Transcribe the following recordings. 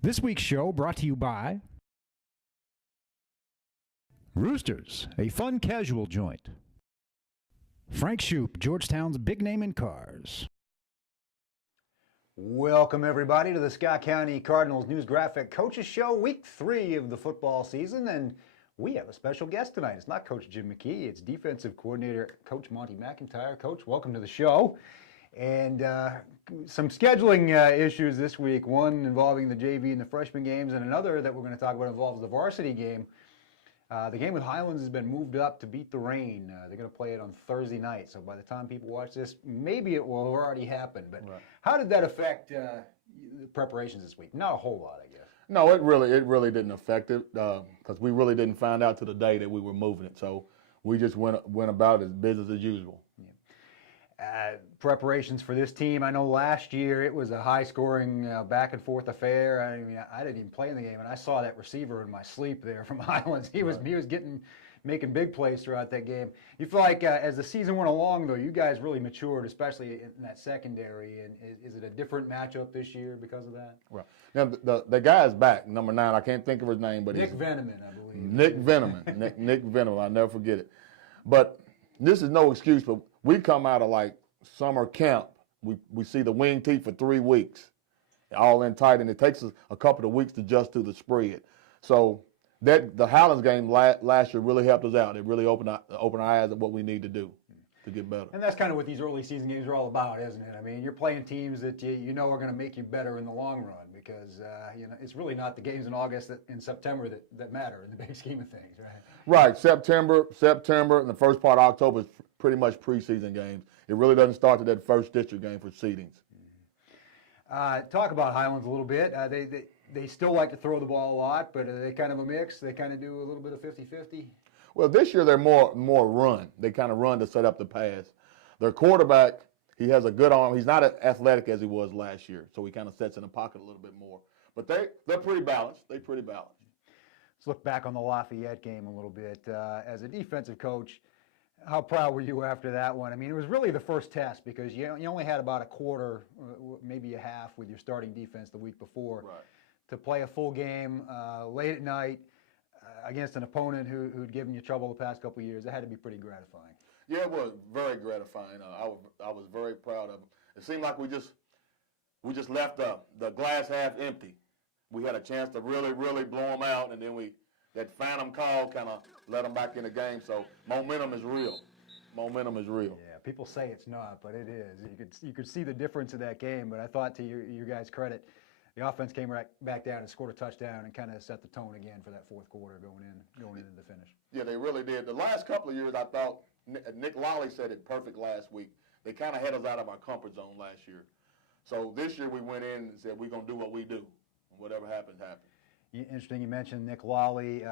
This week's show brought to you by Roosters, a fun casual joint. Frank Shoup, Georgetown's big name in cars. Welcome, everybody, to the Scott County Cardinals News Graphic Coaches Show, Week 3 of the football season, and we have a special guest tonight. It's not Coach Jim McKee, it's Defensive Coordinator Coach Monty McIntyre. Coach, welcome to the show. And some scheduling issues this week, one involving the JV and the freshman games, and another that we're going to talk about involves the varsity game. The game with Highlands has been moved up to beat the rain. They're going to play it on Thursday night, so by the time people watch this, maybe it will have already happened. But right. How did that affect the preparations this week? Not a whole lot, I guess. No, it really didn't affect it because we really didn't find out to the day that we were moving it. So we just went about it as business as usual. Yeah. Preparations for this team. I know last year it was a high-scoring back-and-forth affair. I mean, I didn't even play in the game, and I saw that receiver in my sleep there from Highlands. He was making big plays throughout that game. You feel like as the season went along, though, you guys really matured, especially in that secondary. And is it a different matchup this year because of that? Right. Now the guy's back, number 9. I can't think of his name, but Nick Veneman, I believe. Nick Veneman. Nick Veneman. I'll never forget it. But this is no excuse, but we come out of like summer camp. We see the wing tee for 3 weeks, all in tight, and it takes us a couple of weeks to adjust to the spread. So the Highlands game last year really helped us out. It really opened our eyes at what we need to do to get better. And that's kind of what these early season games are all about, isn't it? I mean, you're playing teams that you know are going to make you better in the long run because it's really not the games in August and September that matter in the big scheme of things, right? Right. September, and the first part of October is pretty much preseason games. It really doesn't start to that first district game for seedings. Talk about Highlands a little bit. They still like to throw the ball a lot, but are they kind of a mix? They kind of do a little bit of 50-50? Well, this year they're more run. They kind of run to set up the pass. Their quarterback, he has a good arm. He's not as athletic as he was last year, so he kind of sets in the pocket a little bit more. But they're pretty balanced. They're pretty balanced. Let's look back on the Lafayette game a little bit. As a defensive coach, how proud were you after that one? I mean, it was really the first test because you only had about a quarter, maybe a half with your starting defense the week before. Right. To play a full game late at night against an opponent who'd given you trouble the past couple of years. That had to be pretty gratifying. Yeah, it was very gratifying. I was very proud of it. It seemed like we just left the glass half empty. We had a chance to really blow them out, and then that phantom call kind of let them back in the game. So momentum is real. Momentum is real. Yeah, people say it's not, but it is. You could see the difference in that game. But I thought, to your guys' credit, the offense came right back down and scored a touchdown and kind of set the tone again for that fourth quarter going into the finish. Yeah, they really did. The last couple of years, I thought Nick Lawley said it perfect last week. They kind of had us out of our comfort zone last year. So this year we went in and said we're going to do what we do. Whatever happens, happens. Interesting you mentioned Nick Lawley.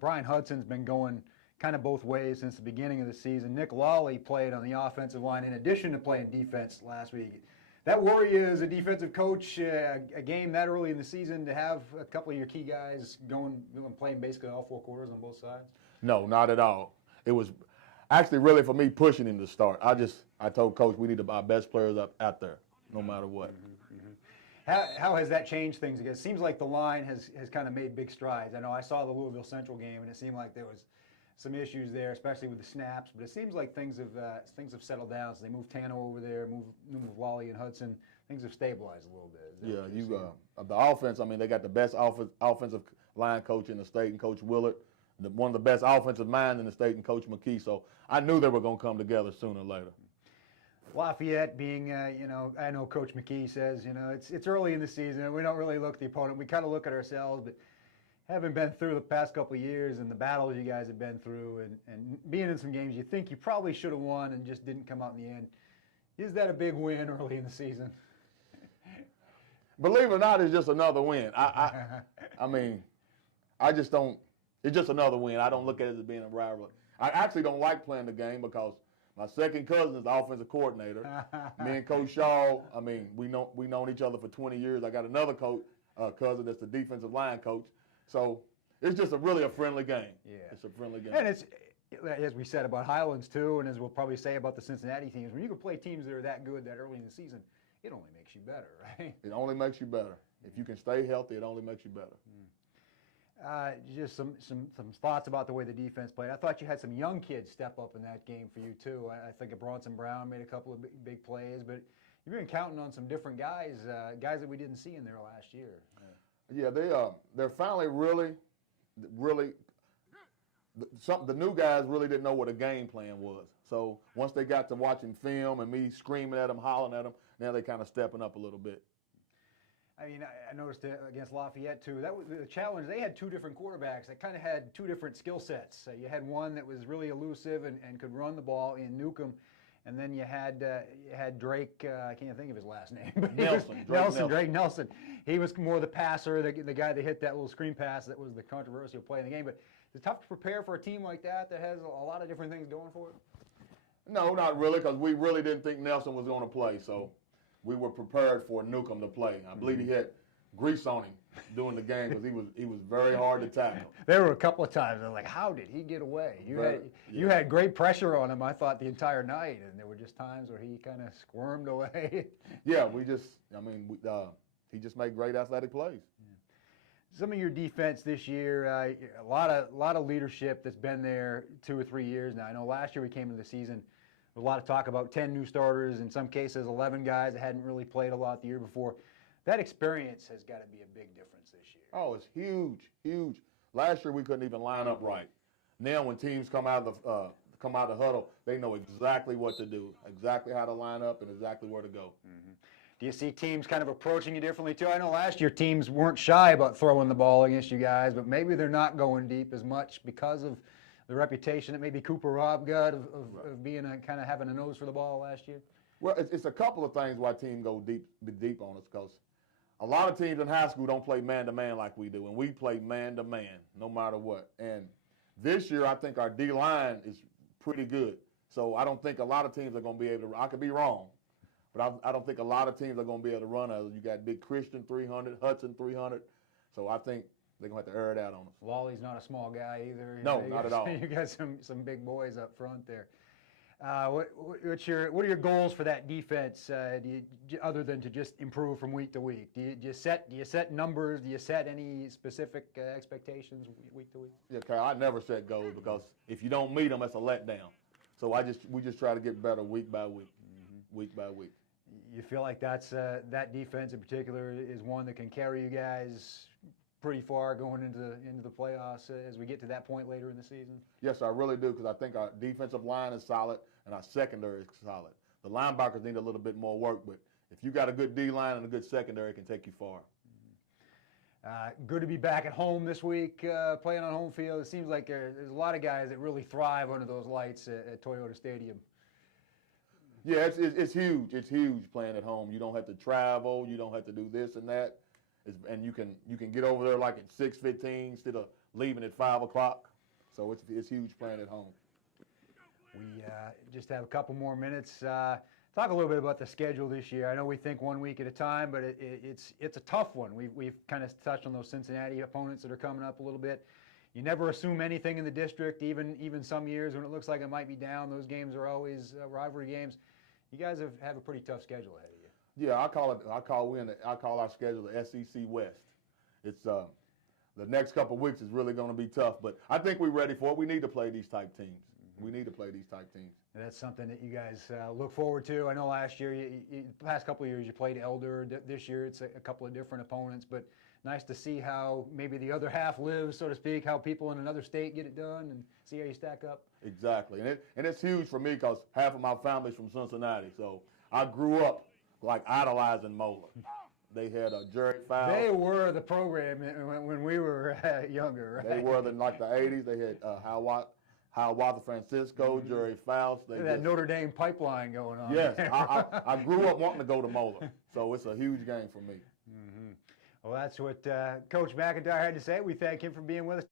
Brian Hudson's been going kind of both ways since the beginning of the season. Nick Lawley played on the offensive line in addition to playing defense last week. That worry you as a defensive coach, a game that early in the season, to have a couple of your key guys playing basically all 4 quarters on both sides? No, not at all. It was actually really for me pushing him to start. I told Coach we need our best players out there, no matter what. Mm-hmm, mm-hmm. How has that changed things? Because it seems like the line has kind of made big strides. I know I saw the Louisville Central game, and it seemed like there was some issues there, especially with the snaps. But it seems like things have settled down. So they moved Tano over there, moved Lawley and Hudson. Things have stabilized a little bit. Yeah, the offense. I mean, they got the best offensive line coach in the state, and Coach Willard, one of the best offensive minds in the state, and Coach McKee. So I knew they were going to come together sooner or later. Lafayette being, I know Coach McKee says, it's early in the season. We don't really look at the opponent. We kind of look at ourselves, but having been through the past couple of years and the battles you guys have been through and being in some games you think you probably should have won and just didn't come out in the end, is that a big win early in the season? Believe it or not, it's just another win. I mean, I just don't. It's just another win. I don't look at it as being a rivalry. I actually don't like playing the game because my second cousin is the offensive coordinator. Me and Coach Shaw, I mean, we known each other for 20 years. I got another cousin that's the defensive line coach. So it's just really a friendly game. Yeah. It's a friendly game. And it's, as we said about Highlands too, and as we'll probably say about the Cincinnati teams, when you can play teams that are that good that early in the season, it only makes you better, right? It only makes you better. If you can stay healthy, it only makes you better. Just some thoughts about the way the defense played. I thought you had some young kids step up in that game for you too. I think of Bronson Brown made a couple of big plays, but you've been counting on some different guys, guys that we didn't see in there last year. Yeah, they're finally really the new guys really didn't know what a game plan was. So once they got to watching film and me screaming at them, hollering at them, now they kind of stepping up a little bit. I mean, I noticed against Lafayette, too. That was the challenge. They had two different quarterbacks that kind of had two different skill sets. You had one that was really elusive and could run the ball in Newcomb, and then you had Drake. I can't think of his last name. But Drake Nelson. He was more the passer, the guy that hit that little screen pass that was the controversial play in the game. But it's tough to prepare for a team like that has a lot of different things going for it. No, not really, because we really didn't think Nelson was going to play. So we were prepared for Newcomb to play. I believe he had grease on him during the game because he was very hard to tackle. There were a couple of times I was like, how did he get away? You had great pressure on him, I thought, the entire night, and there were just times where he kind of squirmed away. Yeah, he just made great athletic plays. Some of your defense this year, a lot of leadership that's been there 2 or 3 years now. I know last year we came into the season with a lot of talk about 10 new starters, in some cases 11 guys that hadn't really played a lot the year before. That experience has got to be a big difference this year. Oh, it's huge, huge. Last year we couldn't even line up right. Now when teams come out of the huddle, they know exactly what to do, exactly how to line up, and exactly where to go. Mm-hmm. Do you see teams kind of approaching you differently too? I know last year teams weren't shy about throwing the ball against you guys, but maybe they're not going deep as much because of the reputation that maybe Cooper Robb got of being kind of having a nose for the ball last year. Well, it's a couple of things why teams go deep on us, because a lot of teams in high school don't play man-to-man like we do, and we play man-to-man no matter what. And this year I think our D-line is pretty good, so I don't think a lot of teams are going to be able to – I could be wrong. But I don't think a lot of teams are going to be able to run us. You got Big Christian 300, Hudson 300. So I think they're going to have to air it out on us. Wally's not a small guy either. No, not at all. You got some big boys up front there. What are your goals for that defense? Other than to just improve from week to week? Do you set numbers? Do you set any specific expectations week to week? Yeah, Kyle, I never set goals because if you don't meet them, that's a letdown. So we just try to get better week by week, week by week. You feel like that defense in particular is one that can carry you guys pretty far going into the playoffs as we get to that point later in the season? Yes, I really do, because I think our defensive line is solid and our secondary is solid. The linebackers need a little bit more work, but if you got a good D-line and a good secondary, it can take you far. Good to be back at home this week, playing on home field. It seems like there's a lot of guys that really thrive under those lights at Toyota Stadium. Yeah, it's huge. It's huge playing at home. You don't have to travel. You don't have to do this and that. And you can get over there like at 6:15 instead of leaving at 5 o'clock. So it's huge playing at home. We just have a couple more minutes. Talk a little bit about the schedule this year. I know we think 1 week at a time, but it's a tough one. We've kind of touched on those Cincinnati opponents that are coming up a little bit. You never assume anything in the district, even some years when it looks like it might be down. Those games are always rivalry games. You guys have a pretty tough schedule ahead of you. Yeah, I call our schedule the SEC West. It's the next couple of weeks is really going to be tough, but I think we're ready for it. We need to play these type teams. We need to play these type teams. That's something that you guys look forward to. I know last year, the past couple of years, you played Elder. This year, it's a couple of different opponents, but nice to see how maybe the other half lives, so to speak, how people in another state get it done and see how you stack up. Exactly, and it's huge for me because half of my family's from Cincinnati, so I grew up like idolizing Moeller. They had Jerry Fowles. They were the program when we were younger, right? They were in like the 80s. They had Hiawatha Francisco, Jerry Fowles. That Notre Dame pipeline going on. Yes, I grew up wanting to go to Moeller, so it's a huge game for me. Well, that's what Coach McIntyre had to say. We thank him for being with us.